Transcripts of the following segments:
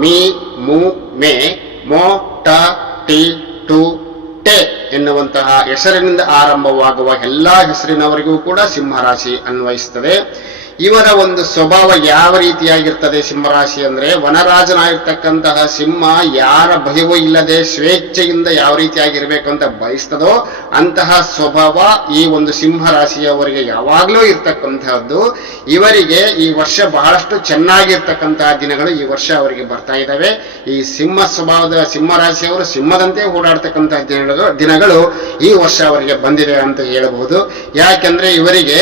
ಮಿ ಮು ಮೆ ಮೋ ಟ ಟಿ ಟು ಟೆ ಎನ್ನುವಂತಹ ಹೆಸರಿನಿಂದ ಆರಂಭವಾಗುವ ಎಲ್ಲಾ ಹೆಸರಿನವರಿಗೂ ಕೂಡ ಸಿಂಹರಾಶಿ ಅನ್ವಯಿಸುತ್ತದೆ. ಇವರ ಒಂದು ಸ್ವಭಾವ ಯಾವ ರೀತಿಯಾಗಿರ್ತದೆ ಸಿಂಹರಾಶಿ ಅಂದ್ರೆ, ವನರಾಜನಾಗಿರ್ತಕ್ಕಂತಹ ಸಿಂಹ ಯಾರ ಭಯವೂ ಇಲ್ಲದೆ ಸ್ವೇಚ್ಛೆಯಿಂದ ಯಾವ ರೀತಿಯಾಗಿರ್ಬೇಕು ಅಂತ ಬಯಸ್ತದೋ ಅಂತಹ ಸ್ವಭಾವ ಈ ಒಂದು ಸಿಂಹರಾಶಿಯವರಿಗೆ ಯಾವಾಗಲೂ ಇರ್ತಕ್ಕಂತಹದ್ದು. ಇವರಿಗೆ ಈ ವರ್ಷ ಬಹಳಷ್ಟು ಚೆನ್ನಾಗಿರ್ತಕ್ಕಂತಹ ದಿನಗಳು ಈ ವರ್ಷ ಅವರಿಗೆ ಬರ್ತಾ ಇದ್ದಾವೆ. ಈ ಸಿಂಹ ಸ್ವಭಾವದ ಸಿಂಹರಾಶಿಯವರು ಸಿಂಹದಂತೆ ಓಡಾಡ್ತಕ್ಕಂತಹ ದಿನಗಳು ಈ ವರ್ಷ ಅವರಿಗೆ ಬಂದಿದೆ ಅಂತ ಹೇಳಬಹುದು. ಯಾಕೆಂದ್ರೆ ಇವರಿಗೆ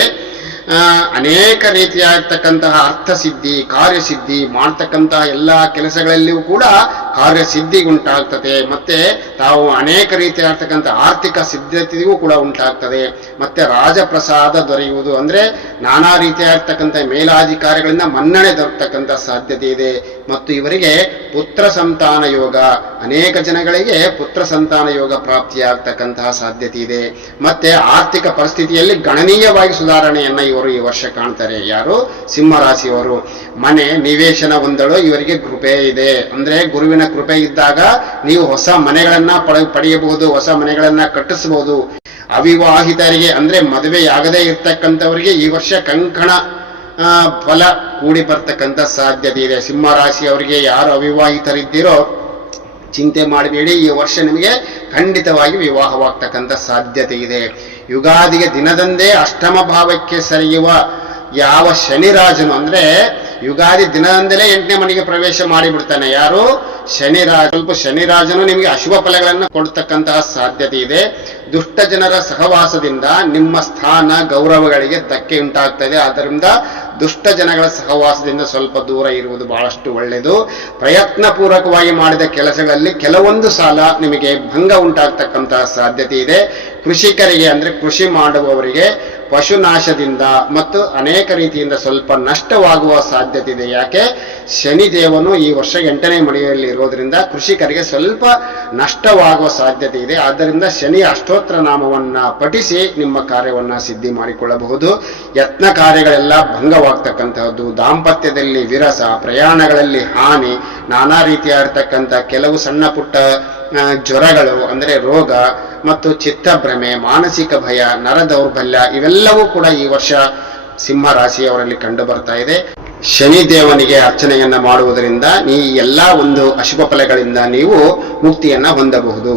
ಅನೇಕ ರೀತಿಯಾಗಿರ್ತಕ್ಕಂತಹ ಅರ್ಥಸಿದ್ಧಿ, ಕಾರ್ಯಸಿದ್ಧಿ ಮಾಡ್ತಕ್ಕಂತಹ ಎಲ್ಲ ಕೆಲಸಗಳಲ್ಲಿಯೂ ಕೂಡ ಕಾರ್ಯಸಿದ್ಧಿ ಉಂಟಾಗ್ತದೆ. ಮತ್ತೆ ತಾವು ಅನೇಕ ರೀತಿಯಾಗಿರ್ತಕ್ಕಂಥ ಆರ್ಥಿಕ ಸಿದ್ಧತೆಯೂ ಕೂಡ ಉಂಟಾಗ್ತದೆ. ಮತ್ತೆ ರಾಜಪ್ರಸಾದ ದೊರೆಯುವುದು ಅಂದ್ರೆ ನಾನಾ ರೀತಿಯಾಗಿರ್ತಕ್ಕಂಥ ಮೇಲಾಧಿಕಾರಿಗಳಿಂದ ಮನ್ನಣೆ ದೊರಕತಕ್ಕಂಥ ಸಾಧ್ಯತೆ ಇದೆ. ಮತ್ತು ಇವರಿಗೆ ಪುತ್ರ ಸಂತಾನ ಯೋಗ, ಅನೇಕ ಜನಗಳಿಗೆ ಪುತ್ರ ಸಂತಾನ ಯೋಗ ಪ್ರಾಪ್ತಿಯಾಗ್ತಕ್ಕಂತಹ ಸಾಧ್ಯತೆ ಇದೆ. ಮತ್ತೆ ಆರ್ಥಿಕ ಪರಿಸ್ಥಿತಿಯಲ್ಲಿ ಗಣನೀಯವಾಗಿ ಸುಧಾರಣೆಯನ್ನ ಇವರು ಈ ವರ್ಷ ಕಾಣ್ತಾರೆ. ಯಾರು? ಸಿಂಹರಾಶಿಯವರು. ಮನೆ ನಿವೇಶನ ಹೊಂದಲು ಇವರಿಗೆ ಕೃಪೆ ಇದೆ. ಅಂದ್ರೆ ಗುರುವಿನ ಕೃಪೆ ಇದ್ದಾಗ ನೀವು ಹೊಸ ಮನೆಗಳನ್ನ ಪಡೆಯಬಹುದು, ಹೊಸ ಮನೆಗಳನ್ನ ಕಟ್ಟಿಸಬಹುದು. ಅವಿವಾಹಿತರಿಗೆ ಅಂದ್ರೆ ಮದುವೆಯಾಗದೇ ಇರ್ತಕ್ಕಂಥವರಿಗೆ ಈ ವರ್ಷ ಕಂಕಣ ಫಲ ಕೂಡಿ ಬರ್ತಕ್ಕಂಥ ಸಾಧ್ಯತೆ ಇದೆ. ಸಿಂಹರಾಶಿಯವರಿಗೆ ಯಾರು ಅವಿವಾಹಿತರಿದ್ದೀರೋ ಚಿಂತೆ ಮಾಡಬೇಡಿ, ಈ ವರ್ಷ ನಿಮಗೆ ಖಂಡಿತವಾಗಿ ವಿವಾಹವಾಗ್ತಕ್ಕಂಥ ಸಾಧ್ಯತೆ ಇದೆ. ಯುಗಾದಿಗೆ ದಿನದಂದೇ ಅಷ್ಟಮ ಭಾವಕ್ಕೆ ಸರಿಯುವ ಯಾವ ಶನಿರಾಜನು ಅಂದ್ರೆ ಯುಗಾದಿ ದಿನದಂದಲೇ 8ನೇ ಮನೆಗೆ ಪ್ರವೇಶ ಮಾಡಿಬಿಡ್ತಾನೆ. ಯಾರು? ಶನಿರಾಜ. ಸ್ವಲ್ಪ ಶನಿರಾಜನು ನಿಮಗೆ ಅಶುಭ ಫಲಗಳನ್ನು ಕೊಡ್ತಕ್ಕಂತಹ ಸಾಧ್ಯತೆ ಇದೆ. ದುಷ್ಟ ಜನರ ಸಹವಾಸದಿಂದ ನಿಮ್ಮ ಸ್ಥಾನ ಗೌರವಗಳಿಗೆ ಧಕ್ಕೆ ಉಂಟಾಗ್ತದೆ. ಆದ್ದರಿಂದ ದುಷ್ಟ ಜನಗಳ ಸಹವಾಸದಿಂದ ಸ್ವಲ್ಪ ದೂರ ಇರುವುದು ಬಹಳಷ್ಟು ಒಳ್ಳೆಯದು. ಪ್ರಯತ್ನ ಪೂರ್ವಕವಾಗಿ ಮಾಡಿದ ಕೆಲಸಗಳಲ್ಲಿ ಕೆಲವೊಂದು ಸಾಲ ನಿಮಗೆ ಭಂಗ ಉಂಟಾಗ್ತಕ್ಕಂತಹ ಸಾಧ್ಯತೆ ಇದೆ. ಕೃಷಿಕರಿಗೆ ಅಂದ್ರೆ ಕೃಷಿ ಮಾಡುವವರಿಗೆ ಪಶುನಾಶದಿಂದ ಮತ್ತು ಅನೇಕ ರೀತಿಯಿಂದ ಸ್ವಲ್ಪ ನಷ್ಟವಾಗುವ ಸಾಧ್ಯತೆ ಇದೆ. ಯಾಕೆ? ಶನಿದೇವನು ಈ ವರ್ಷ 8ನೇ ಮನೆಯಲ್ಲಿ ಇರೋದ್ರಿಂದ ಕೃಷಿಕರಿಗೆ ಸ್ವಲ್ಪ ನಷ್ಟವಾಗುವ ಸಾಧ್ಯತೆ ಇದೆ. ಆದ್ದರಿಂದ ಶನಿ ಅಷ್ಟೋತ್ರ ನಾಮವನ್ನ ಪಠಿಸಿ ನಿಮ್ಮ ಕಾರ್ಯವನ್ನ ಸಿದ್ಧಿ ಮಾಡಿಕೊಳ್ಳಬಹುದು. ಯತ್ನ ಕಾರ್ಯಗಳೆಲ್ಲ ಭಂಗವಾಗ್ತಕ್ಕಂತಹದ್ದು, ದಾಂಪತ್ಯದಲ್ಲಿ ವಿರಸ, ಪ್ರಯಾಣಗಳಲ್ಲಿ ಹಾನಿ, ನಾನಾ ರೀತಿಯಾಗಿರ್ತಕ್ಕಂಥ ಕೆಲವು ಸಣ್ಣ ಪುಟ್ಟ ಜ್ವರಗಳು ಅಂದ್ರೆ ರೋಗ ಮತ್ತು ಚಿತ್ತಭ್ರಮೆ, ಮಾನಸಿಕ ಭಯ, ನರ ದೌರ್ಬಲ್ಯ ಇವೆಲ್ಲವೂ ಕೂಡ ಈ ವರ್ಷ ಸಿಂಹ ರಾಶಿಯವರಲ್ಲಿ ಕಂಡು ಬರ್ತಾ ಇದೆ. ಶನಿದೇವನಿಗೆ ಅರ್ಚನೆಯನ್ನ ಮಾಡುವುದರಿಂದ ಈ ಎಲ್ಲಾ ಒಂದು ಅಶುಭ ಫಲಗಳಿಂದ ನೀವು ಮುಕ್ತಿಯನ್ನ ಹೊಂದಬಹುದು.